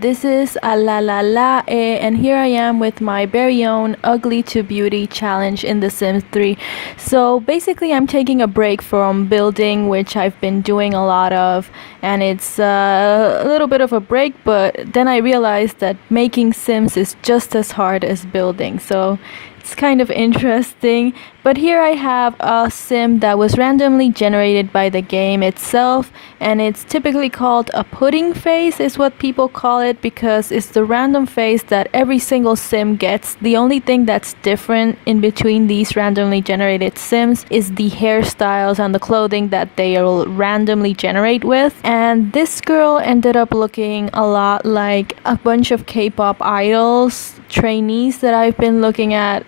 this is Alalala, and here I am with my very own Ugly to Beauty challenge in The Sims 3. So basically I'm taking a break from building, which I've been doing a lot of, and it's a little bit of a break, but then I realized that making Sims is just as hard as building, so it's kind of interesting. But here I have a sim that was randomly generated by the game itself, and it's typically called a pudding face is what people call it, because it's the random face that every single sim gets. The only thing that's different in between these randomly generated sims is the hairstyles and the clothing that they'll randomly generate with. And this girl ended up looking a lot like a bunch of K-pop idols trainees that I've been looking at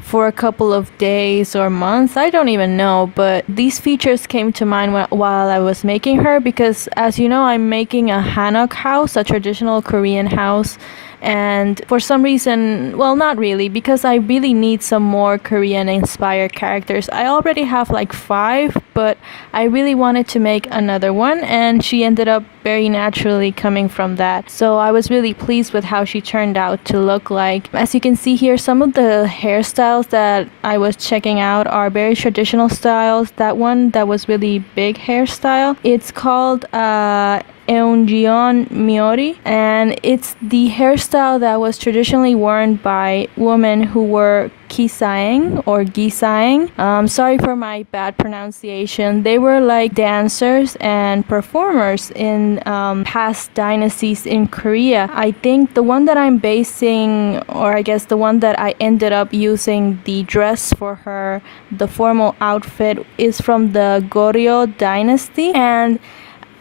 for a couple of days or months. I don't even know, but these features came to mind while I was making her, because as you know, I'm making a hanok house, a traditional Korean house. And for some reason, well, not really, because I really need some more Korean inspired characters. I already have like 5, but I really wanted to make another one, and she ended up very naturally coming from that. So I was really pleased with how she turned out to look like. As you can see here, some of the hairstyles that I was checking out are very traditional styles. That one that was really big hairstyle, it's called Eunjeon Miori, and it's the hairstyle that was traditionally worn by women who were kisaeng or gisaeng. Sorry for my bad pronunciation. They were like dancers and performers in past dynasties in Korea. I think the one that I'm basing, or I guess the one that I ended up using the dress for her, the formal outfit, is from the Goryeo dynasty, and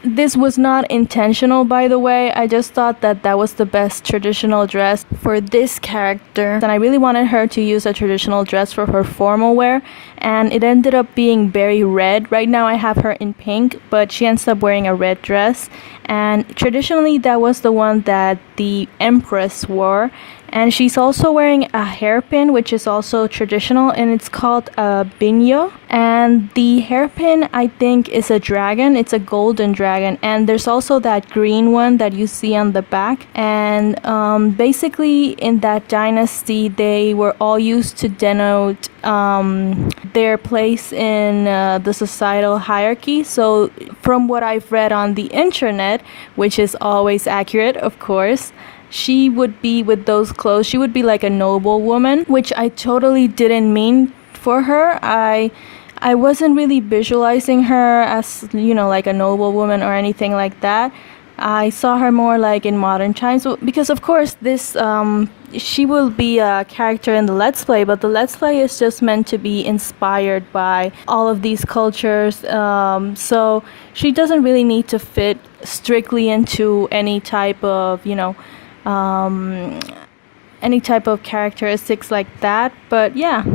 this was not intentional, by the way. I just thought that that was the best traditional dress for this character, and I really wanted her to use a traditional dress for her formal wear, and it ended up being very red. Right now I have her in pink, but she ends up wearing a red dress, and traditionally that was the one that the Empress wore. And she's also wearing a hairpin, which is also traditional, and it's called a binyo. And the hairpin, I think, is a dragon. It's a golden dragon. And there's also that green one that you see on the back. And basically, in that dynasty, they were all used to denote their place in the societal hierarchy. So from what I've read on the internet, which is always accurate, of course, she would be with those clothes. She would be like a noble woman, which I totally didn't mean for her. I wasn't really visualizing her as, you know, like a noble woman or anything like that. I saw her more like in modern times, because of course this she will be a character in the Let's Play, but the Let's Play is just meant to be inspired by all of these cultures, so she doesn't really need to fit strictly into any type of, you know, any type of characteristics like that. But yeah,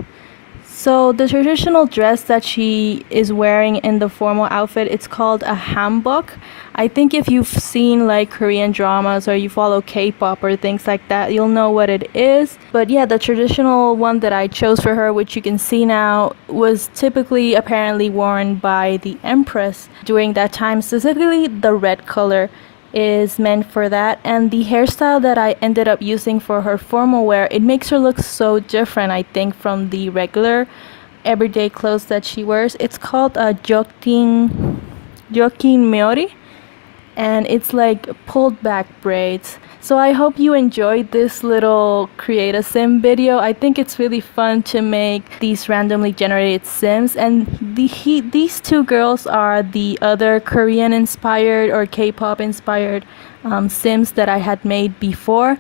so the traditional dress that she is wearing in the formal outfit, it's called a hanbok. I think if you've seen like Korean dramas or you follow K-pop or things like that, you'll know what it is. But yeah, the traditional one that I chose for her, which you can see now, was typically apparently worn by the Empress during that time. Specifically, the red color is meant for that. And the hairstyle that I ended up using for her formal wear, it makes her look so different, I think, from the regular everyday clothes that she wears. It's called a Jokin Meori, and it's like pulled back braids. So I hope you enjoyed this little create a sim video. I think it's really fun to make these randomly generated sims, and these two girls are the other Korean inspired or K-pop inspired sims that I had made before.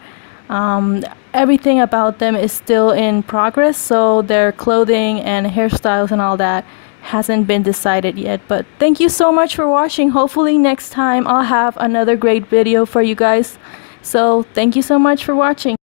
Everything about them is still in progress, so their clothing and hairstyles and all that hasn't been decided yet. But thank you so much for watching. Hopefully next time I'll have another great video for you guys. So thank you so much for watching.